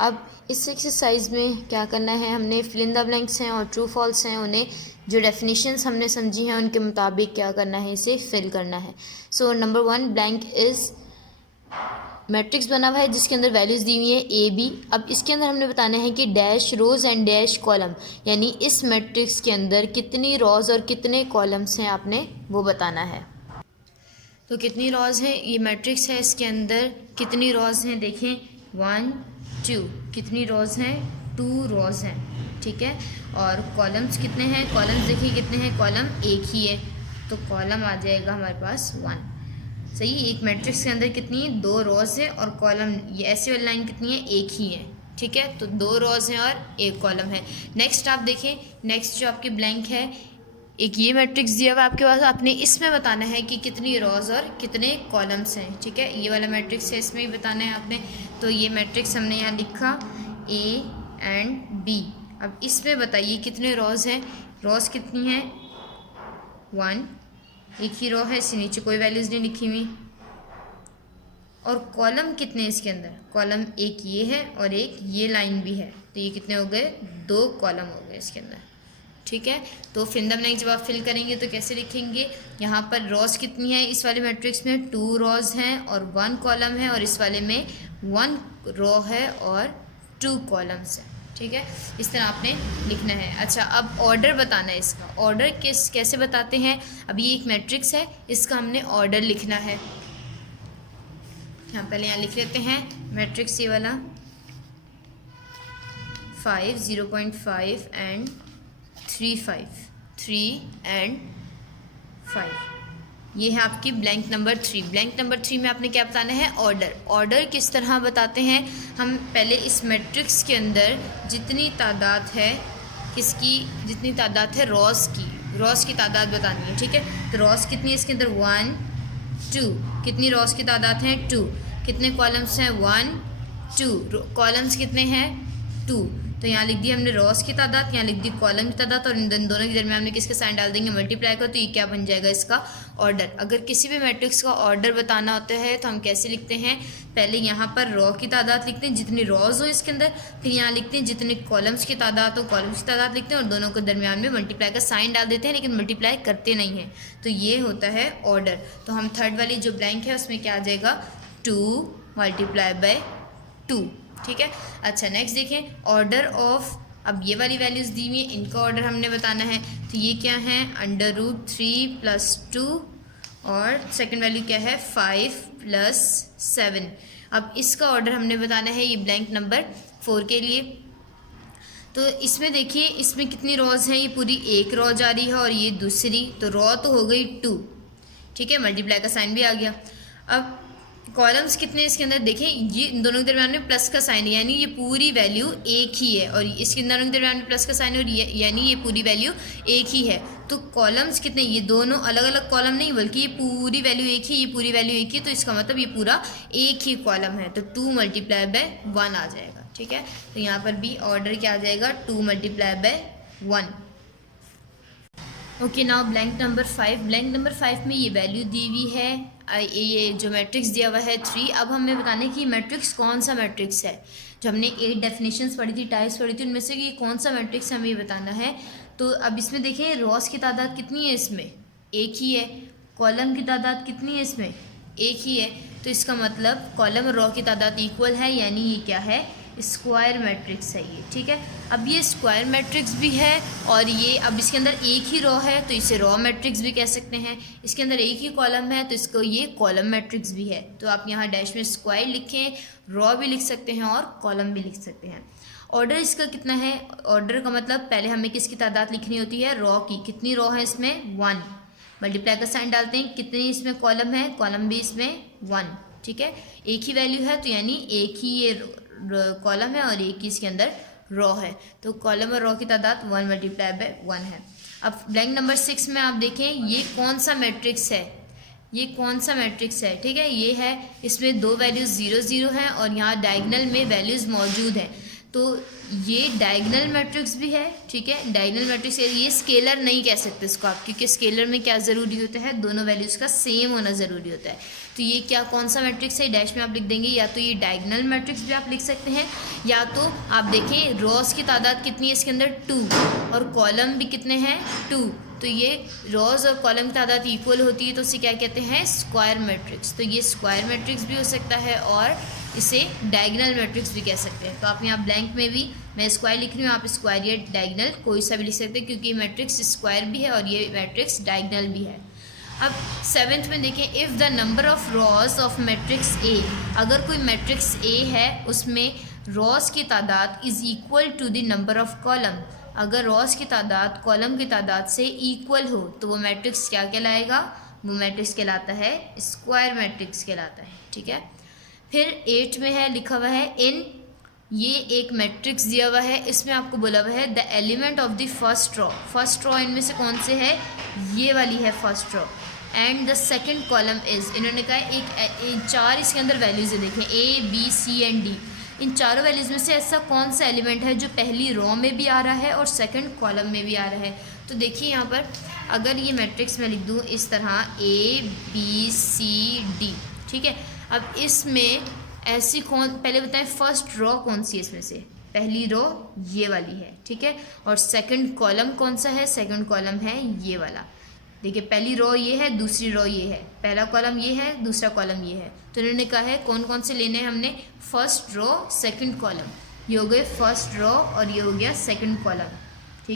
अब इस एक्सरसाइज में क्या करना है, हमने फिल इन द ब्लैंक्स हैं और ट्रू फॉल्स हैं, उन्हें जो डेफिनेशंस हमने समझी हैं उनके मुताबिक क्या करना है, इसे फिल करना है। So number 1 blank is matrix बना हुआ है जिसके अंदर वैल्यूज़ दी हुई है ए बी। अब इसके अंदर हमने बताना है कि dash rows and dash column, यानी इस मैट्रिक्स के अंदर कितनी रोज़ और कितने कॉलम्स हैं आपने वो बताना है। तो कितनी रोज़ हैं, ये मैट्रिक्स है, इसके अंदर कितनी रोज़ हैं, देखें 1 2, कितनी रोज़ हैं, 2 रोज़ हैं, ठीक है। और कॉलम्स कितने हैं, कॉलम्स देखिए कितने हैं, कॉलम एक ही है, तो कॉलम आ जाएगा हमारे पास 1। सही, एक मैट्रिक्स के अंदर कितनी है, 2 रोज़ है, और कॉलम ये ऐसी वाली लाइन कितनी है, एक ही है, ठीक है। तो 2 रोज़ हैं और एक कॉलम है। नेक्स्ट आप देखें, नेक्स्ट जो आपकी ब्लैंक है, एक ये मैट्रिक्स दिया हुआ आपके पास, आपने इसमें बताना है कि कितनी रोज़ और कितने कॉलम्स हैं, ठीक है। ये वाला मैट्रिक्स है, इसमें ही बताना है आपने। तो ये मैट्रिक्स हमने यहाँ लिखा ए एंड बी। अब इसमें बताइए कितने रोज़ हैं, रोज़ कितनी हैं 1, एक ही रो है, इससे नीचे कोई वैल्यूज़ नहीं लिखी हुई। और कॉलम कितने हैं इसके अंदर, कॉलम एक ये है और एक ये लाइन भी है, तो ये कितने हो गए, 2 कॉलम हो गए इसके अंदर, ठीक है। तो फिल इन द ब्लैंक जब आप फिल करेंगे तो कैसे लिखेंगे, यहाँ पर रोज़ कितनी है, इस वाले मैट्रिक्स में 2 रोज़ हैं और 1 कॉलम है, और इस वाले में 1 रो है और 2 कॉलम्स हैं, ठीक है। इस तरह आपने लिखना है। अच्छा, अब ऑर्डर बताना है इसका, ऑर्डर कैसे बताते हैं। अब ये एक मैट्रिक्स है, इसका हमने ऑर्डर लिखना है। यहाँ पहले यहाँ लिख लेते हैं मैट्रिक्स ये वाला 5 0.5 एंड 3 एंड 5, ये है आपकी ब्लैंक नंबर 3। ब्लैंक नंबर 3 में आपने क्या बताना है, ऑर्डर। ऑर्डर किस तरह बताते हैं, हम पहले इस मैट्रिक्स के अंदर जितनी तादाद है, किसकी, जितनी तादाद है रोज़ की तादाद बतानी है, ठीक है। तो रोज़ कितनी है इसके अंदर 1 2, कितनी रोज़ की तादाद है 2, कितने कॉलम्स हैं 1 2, कॉलम्स कितने हैं 2। तो यहाँ लिख दी हमने रोज़ की तादाद, यहाँ लिख दी कॉलम की तादाद, और इन दोनों के दरमियान हमने किसके साइन डाल देंगे, मल्टीप्लाई कर, तो ये क्या बन जाएगा इसका ऑर्डर। अगर किसी भी मैट्रिक्स का ऑर्डर बताना होता है तो हम कैसे लिखते हैं, पहले यहाँ पर रो की तादाद लिखते हैं जितनी रोज़ हो इसके अंदर, फिर यहाँ लिखते हैं जितने कॉलम्स की तादाद हो, कॉलम्स की तादाद लिखते हैं, और दोनों के दरमियान में मल्टीप्लाई का साइन डाल देते हैं, लेकिन मल्टीप्लाई करते नहीं हैं। तो ये होता है ऑर्डर। तो हम थर्ड वाली जो ब्लैंक है उसमें क्या आ जाएगा, 2 × 2, ठीक है। अच्छा, नेक्स्ट देखें ऑर्डर ऑफ, अब ये वाली वैल्यूज़ दी हुई है, इनका ऑर्डर हमने बताना है। तो ये क्या है, √3 + 2, और सेकंड वैल्यू क्या है 5 + 7। अब इसका ऑर्डर हमने बताना है, ये ब्लैंक नंबर 4 के लिए। तो इसमें देखिए, इसमें कितनी रोज़ हैं, ये पूरी एक रो जा रही है और ये दूसरी, तो रो तो हो गई 2, ठीक है, मल्टीप्लाई का साइन भी आ गया। अब कॉलम्स कितने इसके अंदर देखें, ये इन दोनों के दरमियान में प्लस का साइन है, यानी ये पूरी वैल्यू एक ही है, और इसके दोनों के दरमियान में प्लस का साइन है, और यानी ये पूरी वैल्यू एक ही है। तो कॉलम्स कितने, ये दोनों अलग अलग कॉलम नहीं, बल्कि ये पूरी वैल्यू एक ही, ये पूरी वैल्यू एक ही, तो इसका मतलब ये पूरा एक ही कॉलम है, तो 2 × 1 आ जाएगा, ठीक है। तो यहाँ पर भी ऑर्डर क्या आ जाएगा, 2 × 1। Okay, now blank number 5। Blank number 5 में ये वैल्यू दी हुई है, ये जो मैट्रिक्स दिया हुआ है 3। अब हमें बताना है कि मैट्रिक्स कौन सा मैट्रिक्स है। जो हमने 8 डेफिनेशंस पढ़ी थी, टाइप्स पढ़ी थी, उनमें से ये कौन सा मैट्रिक्स हमें बताना है। तो अब इसमें देखें रोज़ की तादाद कितनी है, इसमें एक ही है, कॉलम की तादाद कितनी है, इसमें एक ही है, तो इसका मतलब कॉलम और रो की तादाद इक्वल है, यानी ये क्या है, स्क्वायर मैट्रिक्स है ये, ठीक है। अब ये स्क्वायर मैट्रिक्स भी है, और ये अब इसके अंदर एक ही रो है तो इसे रो मैट्रिक्स भी कह सकते हैं, इसके अंदर एक ही कॉलम है तो इसको ये कॉलम मैट्रिक्स भी है। तो आप यहाँ डैश में स्क्वायर लिखें, रो भी लिख सकते हैं और कॉलम भी लिख सकते हैं। ऑर्डर इसका कितना है, ऑर्डर का मतलब पहले हमें किसकी तादाद लिखनी होती है, रो की। कितनी रो है इसमें 1, मल्टीप्लाई का साइन डालते हैं, कितनी इसमें कॉलम है, कॉलम भी इसमें 1, ठीक है। एक ही वैल्यू है तो यानी एक ही ये कॉलम है और एक ही इसके अंदर रो है, तो कॉलम और रो की तादाद 1 × 1 है। अब ब्लैंक नंबर 6 में आप देखें, ये कौन सा मैट्रिक्स है, ये कौन सा मैट्रिक्स है, ठीक है। ये है, इसमें 2 वैल्यूज़ 0 0 हैं और यहाँ डायगनल में वैल्यूज़ मौजूद हैं, तो ये डायगनल मैट्रिक्स भी है, ठीक है। डायगनल मैट्रिक्स ये स्केलर नहीं कह सकते इसको आप, क्योंकि स्केलर में क्या ज़रूरी होता है, दोनों वैल्यूज़ का सेम होना ज़रूरी होता है। तो तो ये क्या कौन सा मैट्रिक्स है, डैश में आप लिख देंगे। या तो ये डायगोनल मैट्रिक्स भी आप लिख सकते हैं, या तो आप देखें रोज़ की तादाद कितनी है इसके अंदर 2, और कॉलम भी कितने हैं 2, तो ये रोज़ और कॉलम की तादाद इक्वल होती है तो उसे क्या कहते हैं, स्क्वायर मैट्रिक्स। तो ये स्क्वायर मैट्रिक्स भी हो सकता है और इसे डायगोनल मैट्रिक्स भी कह सकते हैं। तो आप यहाँ ब्लैंक में भी मैं स्क्वायर लिख रही हूँ, आप स्क्वायर या डायगोनल कोई सा भी लिख सकते हैं, क्योंकि ये मैट्रिक्स स्क्वायर भी है और ये मैट्रिक्स डायगोनल भी है। अब 7th में देखें, if the number of rows of matrix A, अगर कोई मैट्रिक्स ए है उसमें रॉज की तादाद is equal to the number of column, अगर रॉज की तादाद कॉलम की तादाद से इक्वल हो तो वो मैट्रिक्स क्या कहलाएगा, वो मैट्रिक्स कहलाता है स्क्वायर मैट्रिक्स कहलाता है। ठीक है, फिर 8 में है लिखा हुआ है इन, ये एक मैट्रिक्स दिया हुआ है, इसमें आपको बोला हुआ है the element of the first row, first row इनमें से कौन से है, ये वाली है first row, and the second column is, इन्होंने कहा एक 4 इसके अंदर वैल्यूज़ है, देखें A B C and D, इन चारों वैल्यूज़ में से ऐसा कौन सा एलिमेंट है जो पहली रो में भी आ रहा है और सेकंड कॉलम में भी आ रहा है। तो देखिए यहाँ पर अगर ये मैट्रिक्स मैं लिख दूँ इस तरह A B C D, ठीक है, अब इसमें ऐसी कौन, पहले बताएं फर्स्ट रो कौन सी है इसमें से, पहली रो ये वाली है, ठीक है, और सेकंड कॉलम कौन सा है, सेकंड कॉलम है ये वाला। देखिए पहली रो ये है, दूसरी रो ये है, पहला कॉलम ये है, दूसरा कॉलम ये है, तो इन्होंने कहा है कौन कौन से लेने हैं हमने, फर्स्ट रो सेकंड कॉलम, ये हो गए फर्स्ट रो और ये हो गया सेकंड कॉलम।